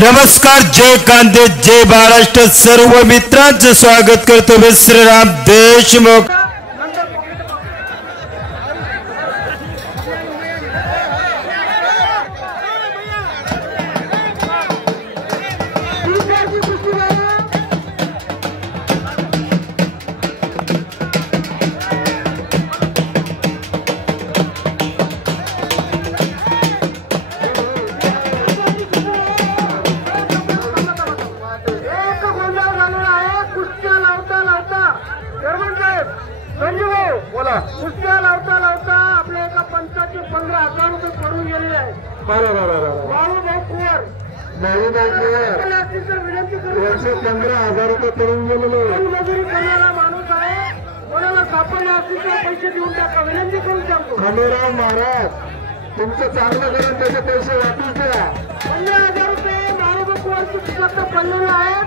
नमस्कार, जय कांदे, जय महाराष्ट्र. सर्व मित्रांचं स्वागत करतो मी श्रीराम देशमुख. कुस्त्या लावता लावता आपल्या एका पंचाचे 15,000 रुपये पडून गेलेले आहेत. बाळूभाऊ कुंवर विनंती करून 15,000 रुपये पडून गेलेले. मजुरी करणारा माणूस आहे. कोणाला सापडले असतील तर पैसे देऊन टाका. विनंती करून सांगतो. खंडूराव महाराज, तुमचं चांगलं करून त्याचे पैसे वापस द्या. 15,000 रुपये बाळूभाऊ कुंवरची पुस्तक पडलेले आहेत.